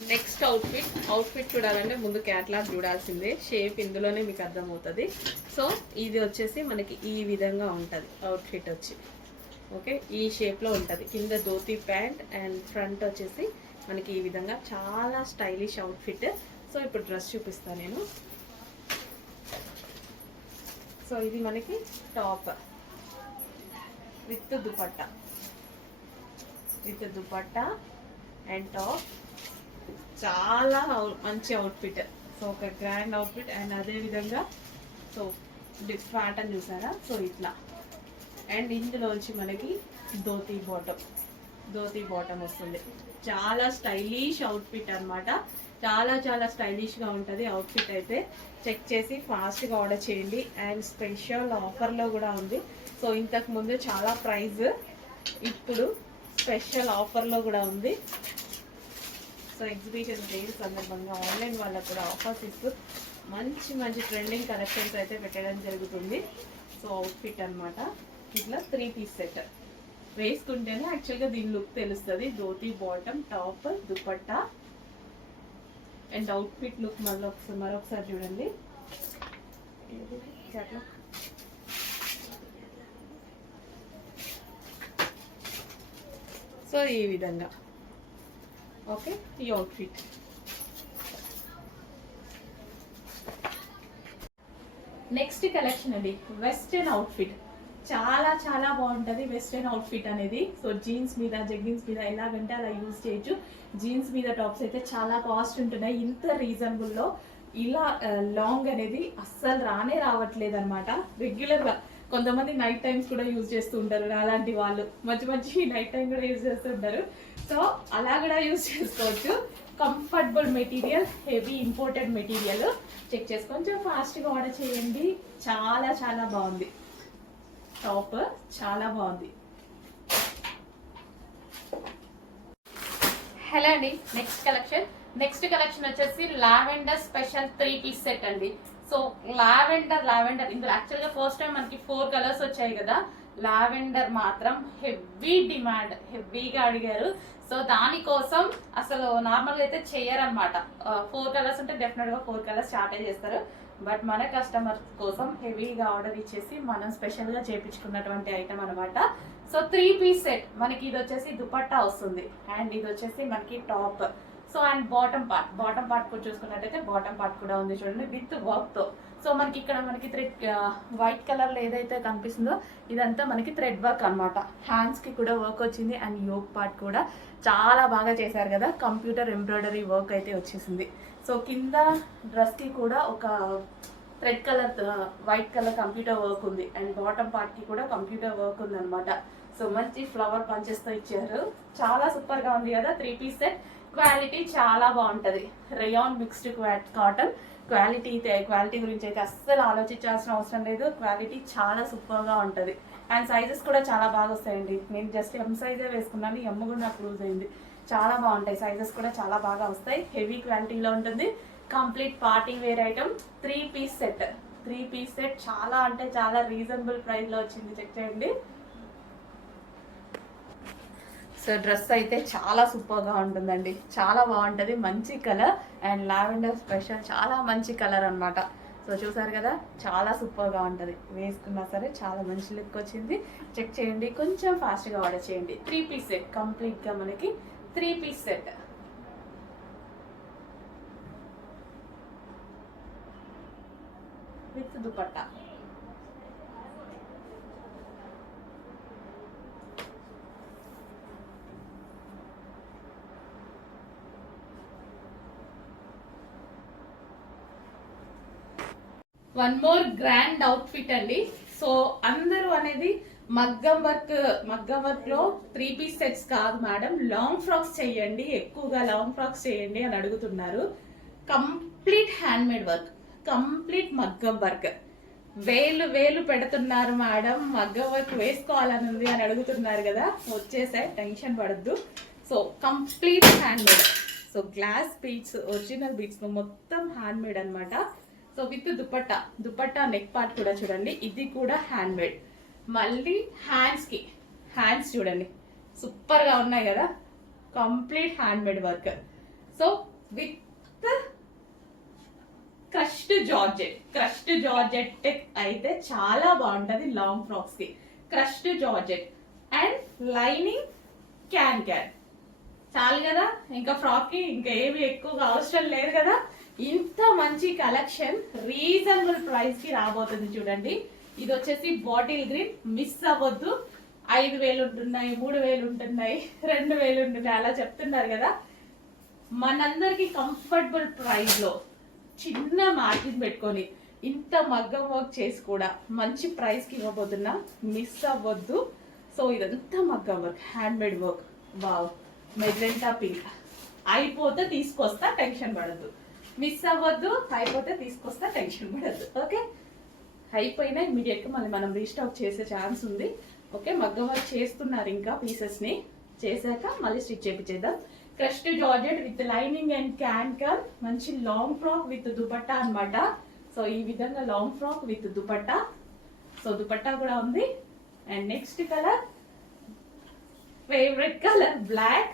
Next outfit చూడాలంటే ముందు catalogue చూడాల్సిందే. షేప్ ఇందులోనే మీకు అర్థమవుతుంది. సో ఇది వచ్చేసి మనకి ఈ విధంగా ఉంటుంది అవుట్ఫిట్ వచ్చి. ఓకే, ఈ షేప్లో ఉంటుంది. కింద ధోతి ప్యాంట్ అండ్ ఫ్రంట్ వచ్చేసి మనకి ఈ విధంగా చాలా స్టైలిష్ అవుట్ఫిట్. సో ఇప్పుడు డ్రెస్ చూపిస్తాను నేను. సో ఇది మనకి top with dupatta and top. చాలా మంచి అవుట్ఫిట్. సో ఒక గ్రాండ్ అవుట్ఫిట్. అండ్ అదే విధంగా సో ప్యాటర్న్ చూసారా, సో ఇట్లా. అండ్ ఇందులోంచి మనకి ధోతి బాటమ్ వస్తుంది. చాలా స్టైలిష్ అవుట్ఫిట్ అనమాట. చాలా స్టైలిష్గా ఉంటుంది అవుట్ఫిట్ అయితే. చెక్ చేసి ఫాస్ట్గా ఆర్డర్ చేయండి. అండ్ స్పెషల్ ఆఫర్లో కూడా ఉంది. సో ఇంతకు ముందు చాలా ప్రైస్, ఇప్పుడు స్పెషల్ ఆఫర్లో కూడా ఉంది. సో ఎగ్జిబిషన్ డేస్ సందర్భంగా ఆన్లైన్ వాళ్ళకు కూడా ఆఫర్స్ ఇస్తూ మంచి ట్రెండింగ్ కలెక్షన్స్ అయితే పెట్టడం జరుగుతుంది. సో అవుట్ఫిట్ అనమాట. ఇట్లా 3 పీస్ సెట్ వేసుకుంటేనే యాక్చువల్గా దీని లుక్ తెలుస్తుంది. Dhoti bottom, top, dupatta and outfit look మరొకసారి చూడండి. సో ఈ విధంగా ఓకే ఈ అవుట్ఫిట్. నెక్స్ట్ కలెక్షన్ అండి, వెస్టర్న్ అవుట్ఫిట్. చాలా బాగుంటుంది వెస్టర్న్ అవుట్ఫిట్ అనేది. సో జీన్స్ మీద, జెగ్గిన్స్ మీద ఎలాగంటే అలా యూజ్ చేయొచ్చు. జీన్స్ మీద టాప్స్ అయితే చాలా కాస్ట్ ఉంటున్నాయి. ఇంత రీజనబుల్లో ఇలా లాంగ్ అనేది అస్సలు రావట్లేదు అనమాట. రెగ్యులర్గా కొంతమంది నైట్ టైమ్స్ కూడా యూజ్ చేస్తూ ఉంటారు. అలాంటి వాళ్ళు మంచి నైట్ టైం కూడా యూజ్ చేస్తూ ఉంటారు. సో అలా కూడా యూజ్ చేసుకోవచ్చు. Comfortable material, heavy imported material. Check చేసి కొంచెం ఫాస్ట్గా ఆర్డర్ చేయండి. చాలా బాగుంది టాప్, చాలా బాగుంది. హలో అండి, నెక్స్ట్ కలెక్షన్ వచ్చేసి లావెండర్ స్పెషల్ 3 పీస్ సెట్ అండి. సో లావెండర్ ఇందులో యాక్చువల్గా ఫస్ట్ టైం మనకి 4 కలర్స్ వచ్చాయి కదా. లావెండర్ మాత్రం హెవీ డిమాండ్, హెవీగా అడిగారు. సో దానికోసం అసలు నార్మల్గా అయితే చేయరనమాట. 4 కలర్స్ ఉంటే డెఫినెట్గా 4 కలర్స్ స్టార్ట్ చేస్తారు. బట్ మన కస్టమర్ కోసం హెవీగా ఆర్డర్ ఇచ్చేసి మనం స్పెషల్గా చేయించుకున్నటువంటి ఐటమ్ అనమాట. సో 3 పీస్ సెట్ మనకి. ఇది వచ్చేసి దుపట్టా వస్తుంది అండ్ ఇది వచ్చేసి మనకి top. So and bottom part కూడా చూసుకున్నట్టయితే బాటమ్ పార్ట్ కూడా ఉంది చూడండి విత్ వర్క్తో. సో మనకి ఇక్కడ మనకి థ్రెడ్ వైట్ కలర్లో ఏదైతే కనిపిస్తుందో ఇదంతా మనకి థ్రెడ్ వర్క్ అనమాట. హ్యాండ్స్కి కూడా వర్క్ వచ్చింది అండ్ యోక్ పార్ట్ కూడా చాలా బాగా చేశారు కదా. కంప్యూటర్ ఎంబ్రాయిడరీ వర్క్ అయితే వచ్చేసింది. సో కింద డ్రెస్కి కూడా ఒక thread colour, white colour computer work ఉంది. అండ్ బాటమ్ పార్ట్కి కూడా కంప్యూటర్ వర్క్ ఉంది అనమాట. సో మంచి ఫ్లవర్ పంచెస్తో ఇచ్చారు. చాలా సూపర్గా ఉంది కదా 3 పీస్ సెట్. క్వాలిటీ చాలా బాగుంటుంది. Rayon mixed cotton. క్వాలిటీ గురించి అయితే అస్సలు ఆలోచించాల్సిన అవసరం లేదు. క్వాలిటీ చాలా సూపర్గా ఉంటుంది. అండ్ సైజెస్ కూడా చాలా బాగా వస్తాయండి. నేను జస్ట్ ఎం సైజే వేసుకున్నాను, ఎమ్ కూడా నాకు లూజ్ అయింది. చాలా బాగుంటాయి, సైజెస్ కూడా చాలా బాగా వస్తాయి. హెవీ క్వాలిటీలో ఉంటుంది. Complete party wear item. 3 piece set చాలా అంటే చాలా రీజనబుల్ ప్రైస్లో వచ్చింది. చెక్ చేయండి. సో డ్రెస్ అయితే చాలా సూపర్గా ఉంటుందండి, చాలా బాగుంటుంది. మంచి కలర్ అండ్ లావెండర్ స్పెషల్, చాలా మంచి కలర్ అనమాట. సో చూసారు కదా, చాలా సూపర్గా ఉంటుంది. వేసుకున్నా సరే చాలా మంచి లుక్ వచ్చింది. చెక్ చేయండి, కొంచెం ఫాస్ట్గా ఆర్డర్ చేయండి. 3 పీస్ సెట్ కంప్లీట్గా మనకి 3 piece set with dupatta. One more grand outfit అండి. సో అందరూ అనేది మగ్గం వర్క్ లో 3 పీస్ సెట్స్ కాదు మేడం, లాంగ్ ఫ్రాక్స్ చేయండి, ఎక్కువగా లాంగ్ ఫ్రాక్స్ చేయండి అని అడుగుతున్నారు. Complete hand made work, complete మగ్గం వర్క్. వేలు పెడుతున్నారు మేడం, మగ్గం వర్క్ వేసుకోవాలని ఉంది అని అడుగుతున్నారు కదా. వచ్చేసాయి, టెన్షన్ పడద్దు. So complete hand made. So glass beads, original beads మొత్తం హ్యాండ్ మేడ్ అనమాట. So with dupatta neck part కూడా చూడండి, ఇది కూడా హ్యాండ్ మేడ్. మళ్ళీ హ్యాండ్స్ చూడండి సూపర్గా ఉన్నాయి కదా, complete hand made work. So with crushed georgette అయితే చాలా బాగుంటది లాంగ్ ఫ్రాక్స్ కి. Crushed georgette and lining can చాలు కదా, ఇంకా ఫ్రాక్ కి ఇంకా ఏమి ఎక్కువగా అవసరం లేదు కదా. ఇంత మంచి కలెక్షన్ రీజనబుల్ ప్రైస్ కి రాబోతుంది చూడండి. ఇది వచ్చేసి బాటిల్ గ్రీన్, మిస్ అవ్వద్దు. 5,000 ఉంటున్నాయి, 3,000 ఉంటున్నాయి, 2,000 ఉంటున్నాయి అలా చెప్తున్నారు కదా. మనందరికి కంఫర్టబుల్ ప్రైస్ లో చిన్న మార్జిన్ పెట్టుకొని ఇంత మగ్గం వర్క్ చేసి కూడా మంచి ప్రైస్ కి ఇవ్వబోతున్నా, మిస్ అవ్వద్దు. సో ఇదంతా మగ్గం work, hand made work. Wow, magenta pink. అయిపోతే తీసుకొస్తా, టెన్షన్ పడద్దు. మిస్ అవ్వద్దు, అయిపోతే తీసుకొస్తా, టెన్షన్ పడద్దు. ఓకే, అయిపోయినా ఇమీడియట్ గా మళ్ళీ మనం రీస్టాక్ చేసే ఛాన్స్ ఉంది. ఓకే, మగ్గం వర్క్ చేస్తున్నారు, ఇంకా పీసెస్ ని చేశాక మళ్ళీ స్టిచ్ చేపించేద్దాం. Crushed georgette with lining and can మంచి లాంగ్ ఫ్రాక్ విత్ దుపట్టా అన్నమాట. సో ఈ విధంగా long frock with dupatta. So dupatta కూడా ఉంది. And next colour, favourite colour black.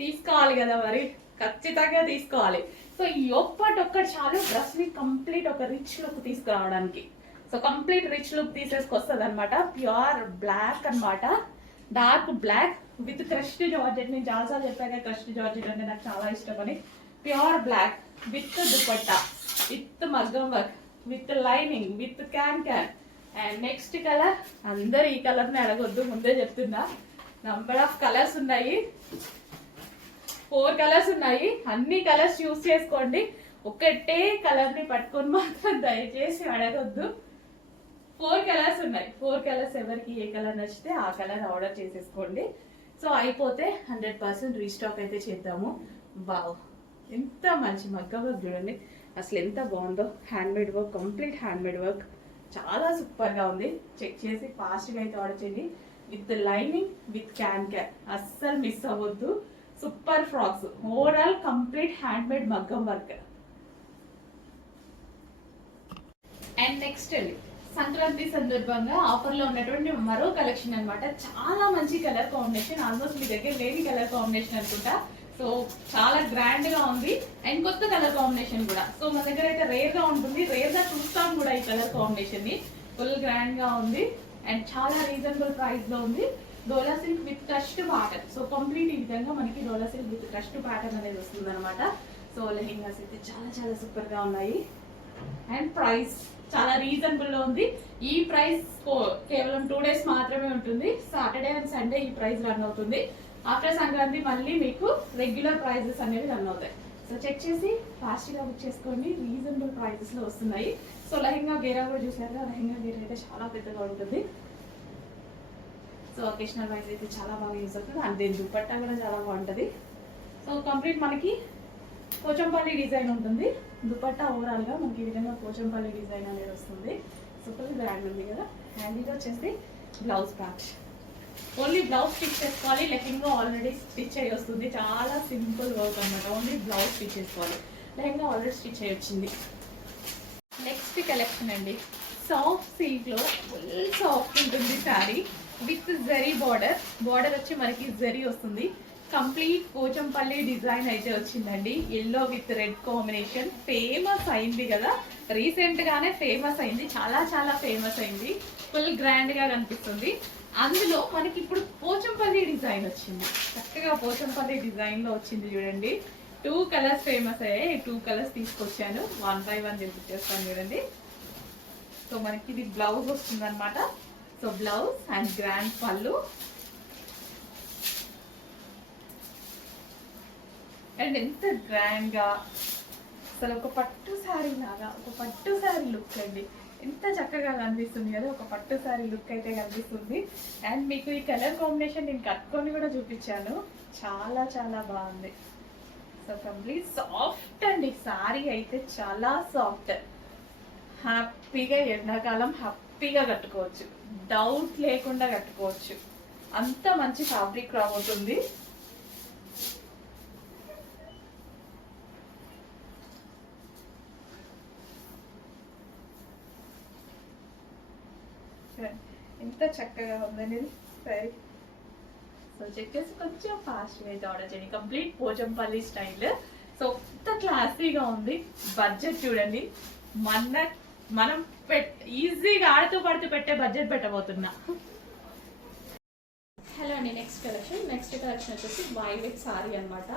తీసుకోవాలి కదా మరి, ఖచ్చితంగా తీసుకోవాలి. సో ఈ ఒక్కటి చాలు డ్రెస్ ని కంప్లీట్ ఒక రిచ్ లుక్ తీసుకురావడానికి. సో కంప్లీట్ రిచ్ లుక్ తీసేసుకొస్తుంది అనమాట. ప్యూర్ బ్లాక్ అన్నమాట, dark black with crushed georgette. నేను చాలాసార్లు చెప్పాక క్రష్డ్ జార్జెట్ అంటే నాకు చాలా ఇష్టం అని. Pure black with dupatta, with మగ్గం work, with lining, with can. And next colour, అందరు ఈ కలర్ ని అడగొద్దు, ముందే చెప్తున్నా. నంబర్ ఆఫ్ కలర్స్ ఉన్నాయి, 4 కలర్స్ ఉన్నాయి. అన్ని కలర్స్ యూస్ చేసుకోండి. ఒకటే కలర్ ని పట్టుకొని మాత్రం దయచేసి అడగొద్దు. 4 కలర్స్ ఉన్నాయి. 4 కలర్స్ ఎవరికి ఏ కలర్ నచ్చితే ఆ కలర్ ఆర్డర్ చేసేసుకోండి. సో అయిపోతే 100% రీస్టాక్ అయితే చేద్దాము. వావ్, ఎంత మంచి మగ్గం వర్క్ చూడండి, అసలు ఎంత బాగుందో. Hand made work, complete hand made work, చాలా సూపర్ గా ఉంది. చెక్ చేసి ఫాస్ట్ గా అయితే ఆర్డర్ చేయండి. విత్ లైనింగ్, విత్ క్యాన్, అస్సలు మిస్ అవ్వద్దు. Super frocks, overall complete hand made మగ్గం వర్క్. అండ్ నెక్స్ట్ సంక్రాంతి సందర్భంగా ఆఫర్ లో ఉన్నటువంటి మరో కలెక్షన్ అన్నమాట. చాలా మంచి కలర్ కాంబినేషన్, ఆల్మోస్ట్ మీ దగ్గర లేని కలర్ కాంబినేషన్ అనుకుంటా. సో చాలా గ్రాండ్ గా ఉంది అండ్ కొత్త కలర్ కాంబినేషన్ కూడా. సో మన దగ్గర అయితే రేర్ గా ఉంటుంది, రేర్ గా చూస్తాం కూడా ఈ కలర్ కాంబినేషన్ ని. ఫుల్ గ్రాండ్ గా ఉంది అండ్ చాలా రీజనబుల్ ప్రైస్ లో ఉంది. Dola silk with crushed pattern. So complete ఈ విధంగా మనకి Dola silk with crushed pattern అనేది వస్తుంది అనమాట. సో లెహెంగాస్ అయితే చాలా చాలా సూపర్ గా ఉన్నాయి అండ్ ప్రైస్ చాలా రీజనబుల్ లో ఉంది. ఈ ప్రైస్ కేవలం 2 days మాత్రమే ఉంటుంది. సాటర్డే అండ్ సండే ఈ ప్రైస్ రన్ అవుతుంది. ఆఫ్టర్ సంక్రాంతి మళ్ళీ మీకు రెగ్యులర్ ప్రైజెస్ అనేవి రన్ అవుతాయి. సో చెక్ చేసి ఫాస్ట్ గా బుక్ చేసుకోండి, రీజనబుల్ ప్రైజెస్ లో వస్తున్నాయి. సో లెహెంగా గేరా కూడా చూసారు కదా, లెహెంగా గేరా అయితే చాలా పెద్దగా ఉంటుంది. సో ఒకేషనల్ వైజ్ అయితే చాలా బాగా యూజ్ అవుతుంది. అండ్ దీని దుపట్టా కూడా చాలా బాగుంటుంది. సో కంప్లీట్ మనకి పోచంపల్లి డిజైన్ ఉంటుంది. దుపట్టా ఓవరాల్ గా మనకి ఈ విధంగా పోచంపల్లి డిజైన్ అనేది వస్తుంది. సూపర్ గ్రాండ్ ఉంది కదా. అండ్ ఇది వచ్చేసి blouse patch. Only blouse stitch చేసుకోవాలి. లెహెంగా ఆల్రెడీ స్టిచ్ అయ్యి వస్తుంది. చాలా సింపుల్ వర్క్ అనమాట. ఓన్లీ బ్లౌజ్ స్టిచ్ చేసుకోవాలి. లెహెంగా ఆల్రెడీ స్టిచ్ అయ్యి వచ్చింది. నెక్స్ట్ కలెక్షన్ అండి, సాఫ్ట్ సిల్క్ లో ఫుల్ సాఫ్ట్ ఉంటుంది sari with zari border. Border వచ్చి మనకి జరీ వస్తుంది. కంప్లీట్ పోచంపల్లి డిజైన్ అయితే వచ్చిందండి. Yellow with red combination. Famous అయింది కదా, రీసెంట్ గానే ఫేమస్ అయింది, చాలా చాలా ఫేమస్ అయింది. ఫుల్ గ్రాండ్ గా కనిపిస్తుంది. అందులో మనకి ఇప్పుడు పోచంపల్లి డిజైన్ వచ్చింది. చక్కగా పోచంపల్లి డిజైన్ లో వచ్చింది చూడండి. 2 కలర్స్ ఫేమస్ అయ్యాయి. 2 కలర్స్ తీసుకొచ్చాను, 1 by 1 చూపిస్తాను చూడండి. సో మనకి ఇది బ్లౌజ్ వస్తుంది అనమాట. సో బ్లౌజ్ అండ్ గ్రాండ్ పళ్ళు అండ్ ఎంత గ్రాండ్ గా, అసలు ఒక పట్టు శారీ లాగా, ఒక పట్టు శారీ లుక్ అండి. ఎంత చక్కగా కనిపిస్తుంది కదా, ఒక పట్టు శారీ లుక్ అయితే కనిపిస్తుంది. అండ్ మీకు ఈ కలర్ కాంబినేషన్ నేను కట్టుకొని కూడా చూపించాను, చాలా చాలా బాగుంది. సో కంప్లీట్ సాఫ్ట్ అండి, శారీ అయితే చాలా సాఫ్ట్. హ్యాపీగా ఎండాకాలం హ్యాపీగా కట్టుకోవచ్చు, డౌట్ లేకుండా కట్టుకోవచ్చు. అంత మంచి ఫ్యాబ్రిక్ రాబోతుంది. ఎంత చక్కగా ఉందండి సరే. సో చెక్ చేసి కొంచెం ఫాస్ట్గా అయితే ఆర్డర్ చేయండి. Complete Pochampally style. సో ఎంత క్లాసీగా ఉంది. బడ్జెట్ చూడండి, మనం ఈజీగా ఆడుతూ పడుతూ పెట్టే బడ్జెట్ పెట్టబోతున్నా. హలో అండి, నెక్స్ట్ కలెక్షన్ వచ్చేసి వైలెట్ సారీ అనమాట.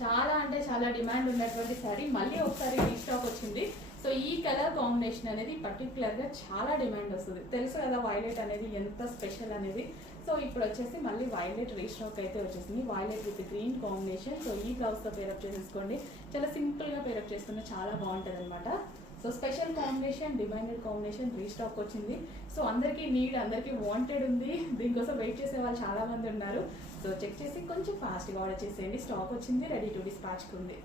చాలా అంటే చాలా డిమాండ్ ఉన్నటువంటి సారీ మళ్ళీ ఒకసారి రీస్టాక్ వచ్చింది. సో ఈ కలర్ కాంబినేషన్ అనేది పర్టికులర్గా చాలా డిమాండ్ వస్తుంది. తెలుసు కదా వైలెట్ అనేది ఎంత స్పెషల్ అనేది. సో ఇప్పుడు వచ్చేసి మళ్ళీ వైలెట్ రీస్టాక్ అయితే వచ్చేసింది. Violet with green combination. So ఈ బ్లౌజ్తో పేరప్ చేసేసుకోండి. చాలా సింపుల్గా పేరప్ చేసుకుంటే చాలా బాగుంటుంది అనమాట. So special combination, demanded combination restock వచ్చింది. సో అందరికీ అందరికీ వాంటెడ్ ఉంది. దీనికోసం వెయిట్ చేసే వాళ్ళు చాలా మంది ఉన్నారు. సో చెక్ చేసి కొంచెం ఫాస్ట్గా ఆర్డర్ చేసేయండి. స్టాక్ వచ్చింది, రెడీ టు డిస్పాచ్కి ఉంది.